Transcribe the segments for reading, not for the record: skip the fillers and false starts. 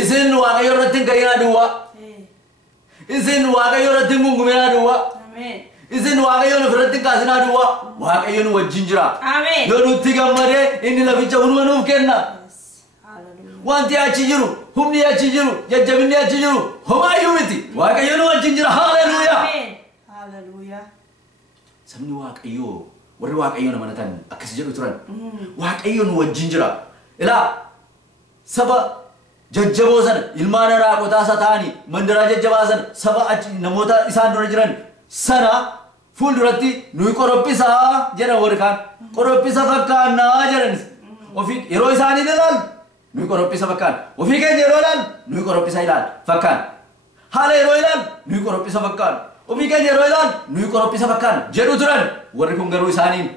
isin waaqayyo irratti gayyaa duwwa isin waaqayyo irratti gungumina duwwa Amen. isin waaqayyo irratti kaasina duwwa waaqayyo nu wajjin jira Amen. yoo nutti gammade inni laficha hunuma nuuf kenna Yes. Hallelujah. wanti achi jiru humni achi jiru jajjabinni achi jiru homaayyuu miti waaqayyo nu wajjin jira haleluuyaa Amen. Hallelujah. sabni waaqayyo warri waaqayyo amanatan akkas jedhu turan waaqayyo nu wajjin jira ilaa saba jajjaboo sana ilmaan raaqotaa sataani mandara jajjabaa sana saba namoota isaan dura jiran sana fuulduratti nuyi qorophisaa jedhan warri kaan qorophisa fakkaannaa jedhanis ofii yeroo isaanii ilaal nuyi qorophisa fakkaan ofii keenya yeroo ilaal nuyi qorophisa ilaal fakkaan haala yeroo ilaal nuyi qorophisa fakkaan ofii keenya yeroo ilaal nuyi qorophisa fakkaan jedhu turan warri kun garuu isaaniin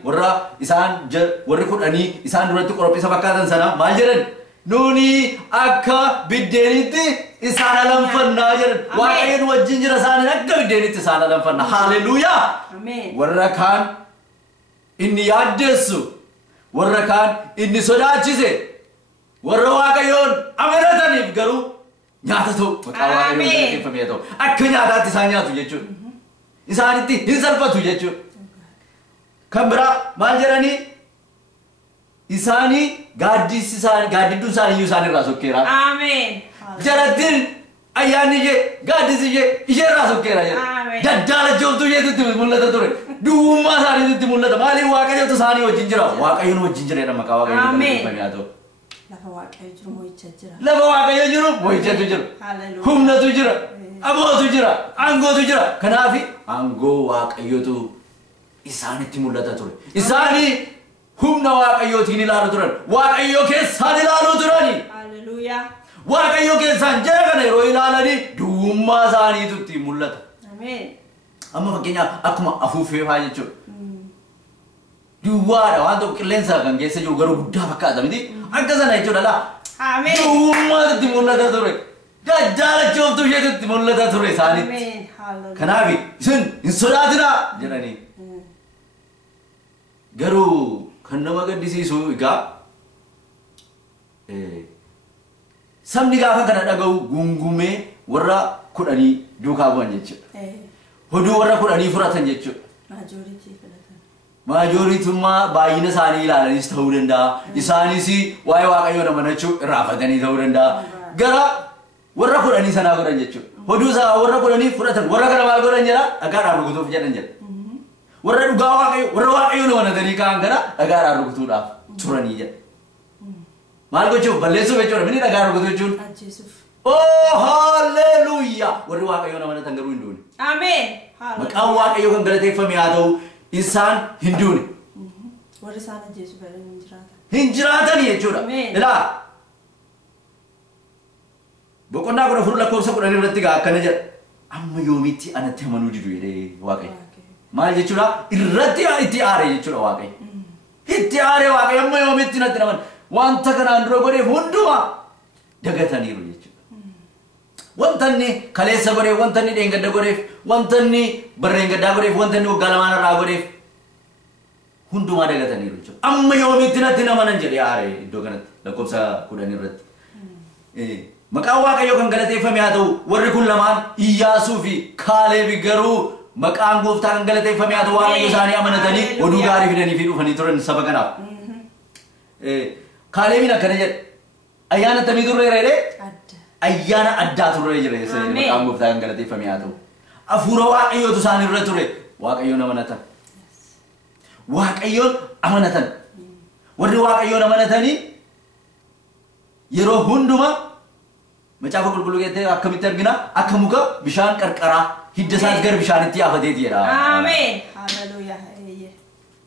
warri kudhanii isaan duratti qorophisa fakkaatan sana maal jedhan nuni akka biddeenitti isaan alanfannaa jedhan waaqayyoon wajjin jira isaaniin akka biddeenitti isaan alanfannaa haleluuyaa Amen. warra kaan inni yaaddeessu warra kaan inni sodaachise warra waaqayyoon amanataniif garuu nyaata ta'u maqaa waaqayyoon galateeffamee ta'u akka nyaataatti isaan nyaatu jechuudha isaanitti hin salphatu jechuudha kan biraa maal jedhanii isaanii gaaddidduun isaanii iyyuu isaanii irraa sokkeera Amen. jalattiin ayyaanni ishee gaaddisi ishee irraa sokkeera jedha Amen. daddaala jooftuu isheetti mul'ata ture duwwummaa isaaniitti mul'ata maaliif waaqayyotu isaanii wajjin jira waaqayyoon wajjin jira jedha maqaa waaqayyoon galateeffamee haa ta'u Lafa waaqayyo jiru mo'icha jira. lafa waaqayyo jiru mo'ichatu jira Hallelujah. humnatu jira abootu jira aangootu jira kanaafi aangoo waaqayyotu isaanitti mul'ata ture isaanii humna waaqayyootiin ilaalu turan waaqayyo keessaan ilaalu turani Hallelujah. waaqayyo keessaan jara kana yeroo ilaalanii duwwummaa isaaniitu itti mul'ata Amen. amma fakkeenyaaf akkuma afuuffee faa jechuudha duwwaadha waan tokko qilleensa kan keessa jiru garuu guddaa fakkaata miti akka sana jechuudha laa Amen. duwwummaatu itti mul'ata ture daddaalachooftu isheetu itti mul'ata ture isaaniitti Amen. Hallelujah. kanaafi isin hin sodaatinaa jedhanii garuu kan nama gaddisiisu egaa sabni gaafa kana dhaga'u gungumee warra kudhanii duukaa bu'an jechuudha hoduu warra kudhanii furatan jechuudha Majority filatan. maajooritummaa baay'ina isaanii ilaalanis ta'uu danda'a isaanis waa'ee waaqayyoon amanachuu irraafatanii ta'uu danda'a gara warra kudhanii sanaa godhan jechuudha hoduu isaa warra kudhanii fudhatan warra kana maal godhan jedha dhagaadhaan rukutuuf jedhan jedha warra dhugaa waaqayyoon amanatanii ka'an kana dhagaadhaan rukutuudhaaf turanii jedha maal gochuuf balleessuuf jechuudha mini dhagaadhaan rukutuu jechuun Ajjeesuuf. oh haleluuyaa warri waaqayyoon amanatan garuu hin duune Amen. maqaan waaqayyoo kan galateeffame haa ta'u isaan hin duune Warri isaan ajjeesu balan hin jiraatan. hin jiraatanii jechuudha Amen. ilaa boqonnaa 14 lakkoofsa 10 irratti gaa akkana jedha amma yoomitti anatti amanuu didu jedhee waaqayyo maal jechuudha irratti itti aare jechuudha waaqayyo itti aare waaqayyo amma yoomitti natti aman wanta kanaan dura godheef hundumaa dagataniiru jechuudha wantanni kaleessa godheef wantanni dheengadda godheef wantanni barreengaddaa godheef wantanni waggaa lamaan irraa godheef hundumaa dagataniiru jechuudha amma yoomitti natti amanan jedhee aare iddoo kanatti lakkoofsa 10 irratti maqaan waaqayyoo kan galateeffame haa ta'u warri kun lamaan Iyyaasuu fi Kaaleeb garuu maqaan gooftaa kan galateeffame haa ta'u waaqayyo isaanii amanatanii oduu gaarii fidanii fi dhufanii turan saba kanaaf Kaaleebiin akkana jedha ayyaana tamii turre jedhee Adda. ayyaana addaa turre jira maqaan gooftaa kan galateeffame haa ta'u hafuura waaqayyootu isaanii irra ture waaqayyoon amanatan waaqayyoon amanatan warri waaqayyoon amanatanii yeroo hundumaa macaafa qulqulluu keessatti akkamitti argina akka muka bishaan qarqaraa hidda isaas gara bishaanitti yaafateeti jedha Amen. Hallelujah.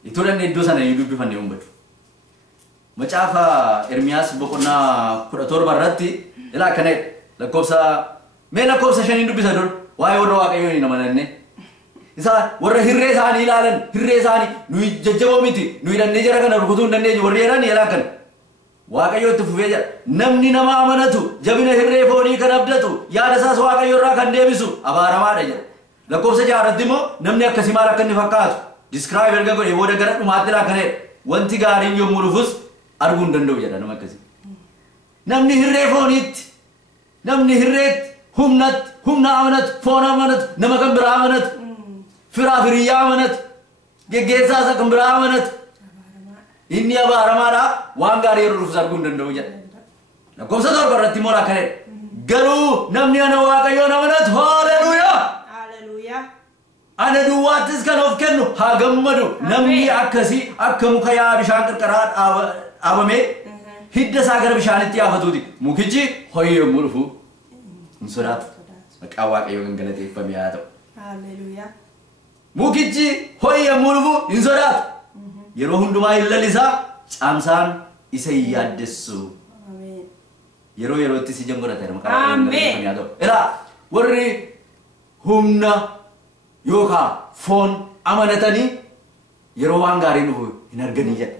itti danne iddoo sana hin dubbifanne humbatu macaafa Ermiyaas boqonnaa 17 irratti ilaa akkana lakkoofsa 5 dubbisa dur waa'ee warra waaqayyoon hin amananne isa warra hirree isaanii ilaalan hirree isaanii nuyi jajjaboo miti nuyi dhannee jara kana rukutuu hin dandeenye warri jedhan ilaa akkana waaqayyo itti fufee jedha namni nama amanatu jabina hirree foonii kan abdatu yaada isaas waaqayyo irraa kan deebisu abaaramaadha jedha lakkoofsa 6 irratti immoo namni akkasii maal akka inni fakkaatu describe erga godhe booda gara dhumaatti ilaa kana wanti gaariin yommuu dhufus arguu hin danda'u jedha nama akkasii namni hirree fooniitti namni hirreet humna amanat foon amanat nama kan biraa amanat firaa firiyyaa amanat geggeessaa isa kan biraa amanat inni abaaramaadha waan gaarii yeroo dhufus arguu hin danda'u jedha lakkoofsa torba irratti immoo akkana garuu namni ana waaqayyoon amanatu haleluuyaa Hallelujah. ana duwwaattis kan of kennu haa gammadu namni akkasii akka muka yaa bishaan qarqaraa dhaabamee hidda isaa gara bishaanitti yaafatuuti mukichi hoyyee yommuu dhufu hin sodaatu maqaa waaqayyoo kan galateeffame haa ta'u Hallelujah. mukichi hoyyee yommuu dhufu hin sodaatu yeroo hundumaa hin lalisaa caamsaan isa hin yaaddessu Amen. yerootti si jangorata maqaa waaqayyoo kan galateeffame haa ta'u ilaa warri humna yookaan foon amanatanii yeroo waan gaarii dhufu hin arganii jedha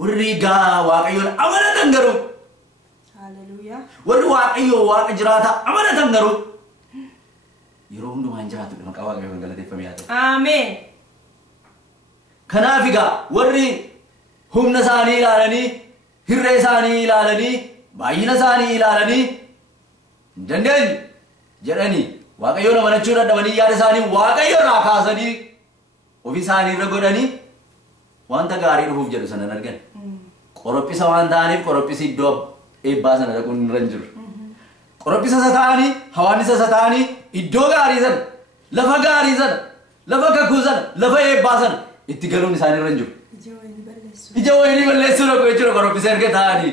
warri waaqayyoon amanatan garuu Hallelujah. warri waaqayyoo waaqa jiraata amanatan garuu yeroo hundumaa hin jiraatu maqaa waaqayyoo kan galateeffame haa ta'u Amen. kanaaf egaa warri humna isaanii ilaalanii hirree isaanii ilaalanii baay'ina isaanii ilaalanii hin dandeenye jedhanii waaqayyoon amanachuu dadhabanii yaada isaanii waaqayyo irraa kaasanii ofii isaanii irra godhanii wanta gaarii dhufuuf jedhu sana hin argan qorophisa waan ta'aniif qorophisi iddoo eebbaa sana dhaquun irra hin jiru qorophisa isa ta'anii hawaannisa isa ta'anii iddoo gaarii sana lafa kakuu sana lafa eebbaa sana itti galuun isaanii irra hin jiru ija wayinii balleessuu dhaqu jechuudha qorophisa erga ta'anii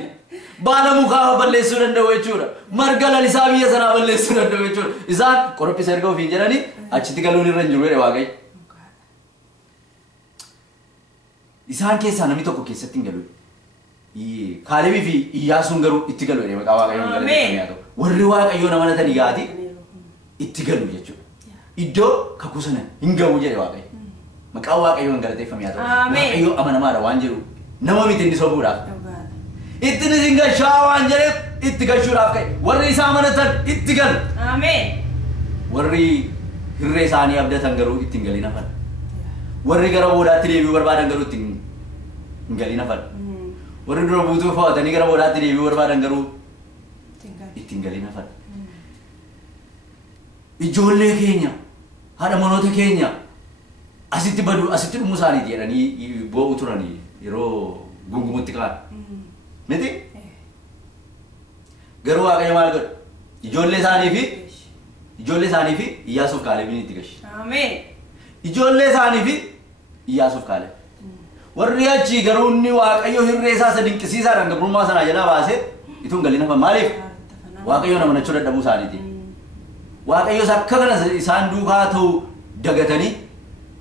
baala mukaa balleessuu danda'u jechuudha marga lalisaa biyya sanaa balleessuu danda'u jechuudha isaan qorophisa erga ofiin jedhanii achitti galuun irra hin jiru jedhe waaqayyo isaan keessaa namni tokko keessatti hin galu Kaalebii fi Iyyaasuun garuu itti galu jedhe maqaa waaqayyoon galateeffame haa ta'u warri waaqayyoon amanatan yaati itti galu jechuudha iddoo kakuu sana hin gahu jedhe waaqayyo maqaa waaqayyoon galateeffame haa ta'u waaqayyo amanamaadha waan jedhu nama miti inni sobuudhaaf ittiin isin gashaa waan jedheef itti gashuudhaaf ka'e warri isaa amanatan itti galu warri hirree isaanii abdatan garuu ittiin galii nafan warri gara boodaatti deebi'uu barbaadan garuu ittiin hin galii nafan warri dura buutuu fa'aatanii gara boodaatti deebi'uu barbaadan garuu ittiin galii nafan ijoollee keenya haadha manoota keenya asitti badu asitti dhumuu isaaniiti jedhanii boo'u turanii yeroo gungumutti ka'an miti garuu waaqayyo maal godha ijoollee isaanii fi Iyyaasuuf Kaalebiin itti gashi ijoollee isaanii fi Iyyaasuuf Kaaleb warri achi garuu inni waaqayyo hirree isaa isa dinqisiisaadhaan gabrummaa sanaa jalaa baasee ituun galii nafan maaliif waaqayyoon amanachuu dadhabuu isaaniiti waaqayyos akka kana isaan duukaa ta'u dagatanii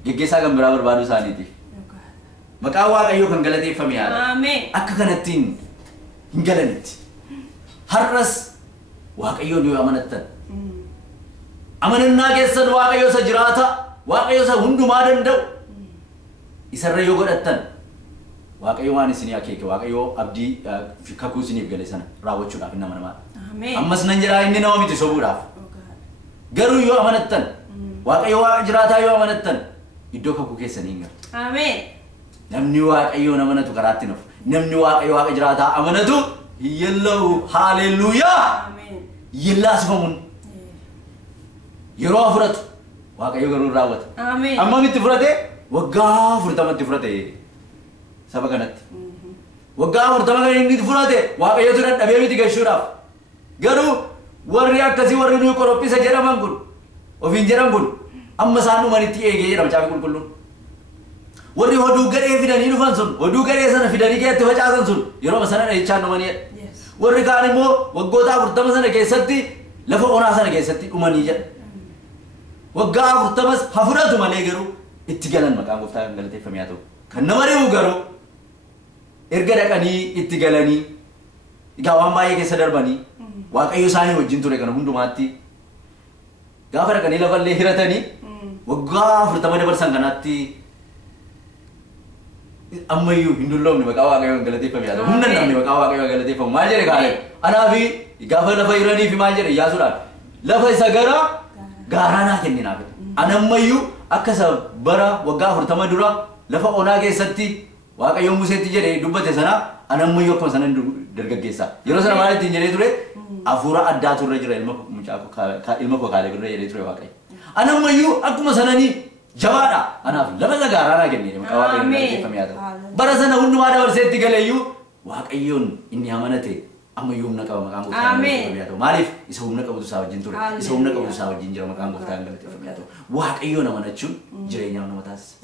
geggeessaa kan biraa barbaaduu isaaniitiif maqaa waaqayyoo kan galateeffame yaada akka kanattiin hin galanitti har'as waaqayyoon yoo amanattan amanannaa keessan waaqayyo isa jiraata waaqayyo isa hundumaa danda'u isarra yoo godhattan waaqayyo waan isinii akeeke waaqayyo abdii kakuu isiniif gale sana raawwachuudhaaf inni amanamaadha ammas nan jedhaa inni nama miti sobuudhaaf garuu yoo amanattan waaqayyo waaqa jiraataa yoo amanattan iddoo kakuu keessanii hin galu namni waaqayyoon amanatu karaatti nafu namni waaqayyo waaqa jiraataa amanatu yellahu haleluuyaa yellaasifamuun yeroo fudhatu waaqayyo garuu raawwata ammamitti fudhate waggaa 40tti fudhate saba kanatti waggaa 40 kan inni fudhate waaqayyotu dadhabee miti gashuudhaaf garuu warri akkasii warri nuyi qorophisa jedhaman kun ofiin jedhan kun amma isaan dhumanitti eegee jedhama caafii qulqulluun warri hoduu gadhee fidanii dhufan sun hoduu gadhee sana fidanii keessatti facaasan sun yeroo sana dhahichaan dhumaniidha warri kaan immoo waggoota 40 sana keessatti lafa onaa sana keessatti dhumanii jedha waggaa 40 hafudhatu malee garuu itti galan maqaan gooftaa kan galateeffame haa ta'u kan nama dhibu garuu erga dhaqanii itti galanii egaa waan baay'ee keessa darbanii waaqayyo isaanii wajjin ture kana hundumaatti gaafa dhaqanii lafallee hiratanii waggaa 40 dabarsan kanaatti ammayyuu hin dulloomne maqaa waaqayyoon galateeffame haa ta'u humna namni maqaa waaqayyoon galateeffamu maal jedhe Kaaleb anaa fi gaafa lafa hiranii fi maal jedhe Iyyaasuudhaan lafa isa gara gaaraa kenninaaf anammayyuu akka isa bara waggaa 40 dura lafa onaa keessatti waaqayyoon Museetti jedhe dubbate sana anammayyuu akkuma sana dargaggeessa yeroo sana maal ittiin jedhee ture Afura addaa turre jira ilma koo kaalee birra jedhee ture Waaqayyo. Anammayyuu akkuma sananii jabaadha. Anaaf lafa zagaaraa kennee maqaa Waaqayyoon galateeffamee haa ta'u. Bara sana hundumaa dabarseetti galeeyyuu Waaqayyoon inni amanate ammayyuu humna qaba maqaan Gooftaan galateeffamee haa ta'u. Maaliif isa humna qabutu isaa wajjin ture. Isa humna qabutu isaa wajjin jira maqaan Gooftaan galateeffamee haa ta'u. Waaqayyoon amanachuun jireenya nama taasisa.